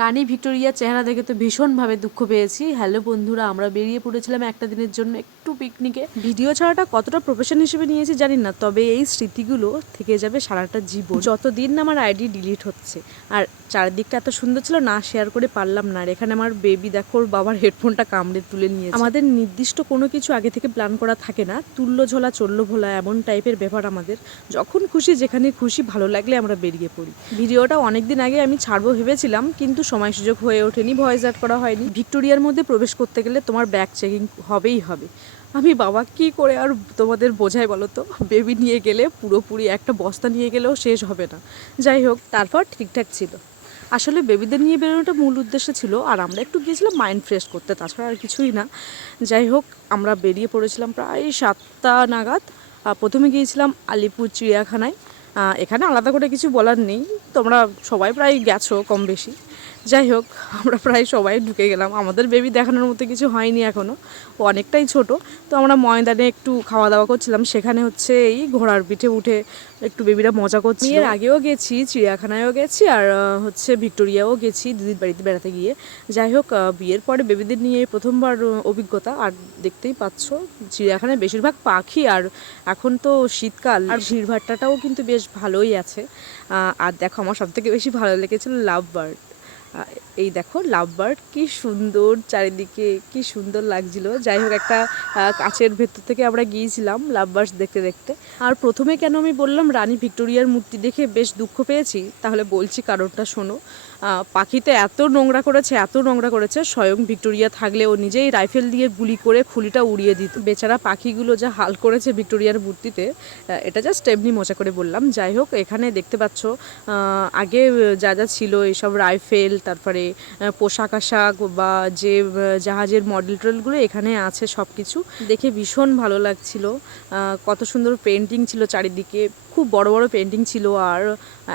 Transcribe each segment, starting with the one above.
রানী ভিক্টোরিয়ার চেহারা দেখে তো ভীষণভাবে দুঃখ পেয়েছি। হ্যালো বন্ধুরা, আমরা বেরিয়ে পড়েছিলাম একটা দিনের জন্য একটু পিকনিকে ভিডিও ছাড়াটা কতটা প্রফেশন হিসেবে নিয়েছি জানি না, তবে এই স্মৃতিগুলো থেকে যাবে সারাটা জীবন। যতদিন না আমার আইডি ডিলিট হচ্ছে, আর চারদিকটা এত সুন্দর ছিল, না শেয়ার করে পারলাম না। আর এখানে আমার বেবি দেখো, ওর বাবার হেডফোনটা কামড়ে তুলে নিয়ে আমাদের নির্দিষ্ট কোনো কিছু আগে থেকে প্ল্যান করা থাকে না। তুল্য ঝোলা, চলল ভোলা, এমন টাইপের ব্যাপার আমাদের। যখন খুশি, যেখানে খুশি, ভালো লাগলে আমরা বেরিয়ে পড়ি। ভিডিওটা অনেকদিন আগে আমি ছাড়বো ভেবেছিলাম, কিন্তু সময় সুযোগ হয়ে ওঠেনি ভয়েস অ্যাড করা হয়নি। ভিক্টোরিয়ার মধ্যে প্রবেশ করতে গেলে তোমার ব্যাগ চেকিং হবেই হবে। আমি বাবা, কি করে আর তোমাদের বোঝাই বলো তো? বেবি নিয়ে গেলে পুরোপুরি একটা বস্তা নিয়ে গেলেও শেষ হবে না। যাই হোক, তারপর ঠিকঠাক ছিল। আসলে বেবিদের নিয়ে বেরোনোটা মূল উদ্দেশ্য ছিল, আর আমরা একটু গিয়েছিলাম মাইন্ড ফ্রেশ করতে, তাছাড়া আর কিছুই না। যাই হোক, আমরা বেরিয়ে পড়েছিলাম প্রায় সাতটা নাগাদ। প্রথমে গিয়েছিলাম আলিপুর চিড়িয়াখানায়। এখানে আলাদা করে কিছু বলার নেই। তোমরা সবাই প্রায় গেছো কম বেশি যাই হোক, আমরা প্রায় সবাই ঢুকে গেলাম। আমাদের বেবি দেখানোর মতো কিছু হয়নি এখনও ও অনেকটাই ছোট। তো আমরা ময়দানে একটু খাওয়া দাওয়া করছিলাম। সেখানে হচ্ছে এই ঘোড়ার পিঠে উঠে একটু বেবিরা মজা করছি এর আগেও গেছি, চিড়িয়াখানায়ও গেছি, আর হচ্ছে ভিক্টোরিয়াও গেছি দিদির বাড়িতে বেড়াতে গিয়ে। যাই হোক বিয়ের পরে বেবিদের নিয়ে প্রথমবার অভিজ্ঞতা। আর দেখতেই পাচ্ছ, চিড়িয়াখানায় বেশিরভাগ পাখি। আর এখন তো শীতকাল, আর ভিড়ভাট্টাটাও কিন্তু বেশ ভালোই আছে। আর দেখো, আমার সবথেকে বেশি ভালো লেগেছিল লাভ বার্ড এই দেখো লাভ বার্ড কি সুন্দর চারিদিকে, কি সুন্দর লাগছিল। যাই হোক, একটা কাচের ভেতর থেকে আমরা গিয়েছিলাম লাভ বার্ডস দেখতে দেখতে। আর প্রথমে কেন আমি বললাম, রানী ভিক্টোরিয়ার মূর্তি দেখে বেশ দুঃখ পেয়েছি। তাহলে বলছি কারণটা শোনো। পাখিতে এত নোংরা করেছে, এত নোংরা করেছে, স্বয়ং ভিক্টোরিয়া থাকলে ও নিজেই রাইফেল দিয়ে গুলি করে খুলিটা উড়িয়ে দিত। বেচারা পাখিগুলো যা হাল করেছে ভিক্টোরিয়ার মূর্তিতে এটা জাস্ট এমনি মজা করে বললাম। যাই হোক, এখানে দেখতে পাচ্ছ আগে যা যা ছিল, এইসব রাইফেল তারপরে পোশাক আশাক বা যে জাহাজের মডেল টডেলগুলো এখানে আছে সব কিছু দেখে ভীষণ ভালো লাগছিল। কত সুন্দর পেন্টিং ছিল চারিদিকে। খুব বড় বড় পেন্টিং ছিল আর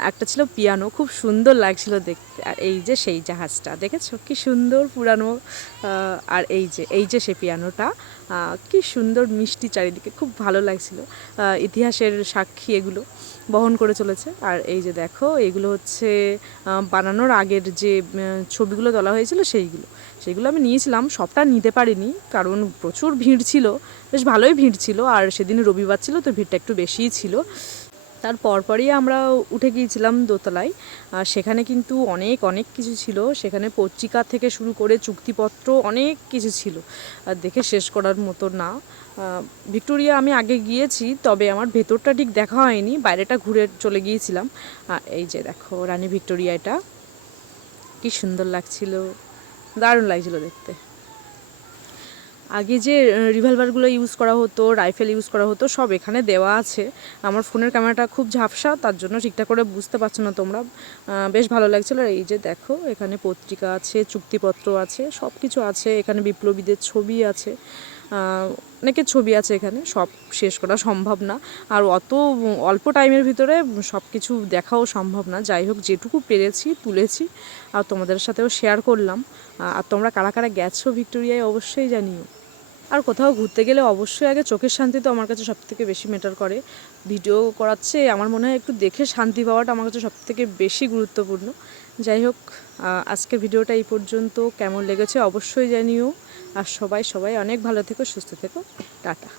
একটা ছিল পিয়ানো খুব সুন্দর লাগছিল দেখতে আর এই যে সেই জাহাজটা, দেখেছ? কি সুন্দর পুরানো আর এই যে এই যে সেই পিয়ানোটা কি সুন্দর মিষ্টি চারিদিকে। খুব ভালো লাগছিল ইতিহাসের সাক্ষী এগুলো। বহন করে চলেছে। আর এই যে দেখো, এগুলো হচ্ছে বানানোর আগের যে ছবিগুলো তোলা হয়েছিল সেইগুলো। সেগুলো আমি নিয়েছিলাম, সবটা নিতে পারিনি, কারণ প্রচুর ভিড় ছিল, বেশ ভালোই ভিড় ছিল। আর সেদিন রবিবার ছিল, তো ভিড়টা একটু বেশিই ছিল। তার পরপরই আমরা উঠে গিয়েছিলাম দোতলায়। আর সেখানে কিন্তু অনেক অনেক কিছু ছিল। সেখানে পত্রিকা থেকে শুরু করে চুক্তিপত্র অনেক কিছু ছিল। আর দেখে শেষ করার মতো না। ভিক্টোরিয়া আমি আগে গিয়েছি, তবে আমার ভেতরটা ঠিক দেখা হয়নি। বাইরেটা ঘুরে চলে গিয়েছিলাম। এই যে দেখো, রানী ভিক্টোরিয়া এটা। কি সুন্দর লাগছিল। দারুণ লাগছিল দেখতে। আগে যে রিভলভারগুলো ইউজ করা হতো রাইফেল ইউজ করা হতো, সব এখানে দেওয়া আছে। আমার ফোনের ক্যামেরাটা খুব ঝাপসা, তার জন্য ঠিকঠাক করে বুঝতে পারছ না তোমরা। বেশ ভালো লাগছিল। আর এই যে দেখো, এখানে পত্রিকা আছে, চুক্তিপত্র আছে সব কিছু আছে। এখানে বিপ্লবীদের ছবি আছে। অনেকের ছবি আছে এখানে, সব শেষ করা সম্ভব না। আর অত অল্প টাইমের ভিতরে সব কিছু দেখাও সম্ভব না। যাই হোক, যেটুকু পেরেছি, তুলেছি, আর তোমাদের সাথেও শেয়ার করলাম। আর তোমরা কারা কারা গেছো ভিক্টোরিয়ায় অবশ্যই জানিও। আর কোথাও ঘুরতে গেলে অবশ্যই আগে চোখের শান্তি তো আমার কাছে সব থেকে বেশি ম্যাটার করে। ভিডিও করাচ্ছে, আমার মনে হয় একটু দেখে শান্তি পাওয়াটা আমার কাছে সবথেকে বেশি গুরুত্বপূর্ণ। যাই হোক আজকের ভিডিওটা এই পর্যন্ত। কেমন লেগেছে অবশ্যই জানিও। আর সবাই সবাই অনেক ভালো থেকো সুস্থ থেকো। টাটা।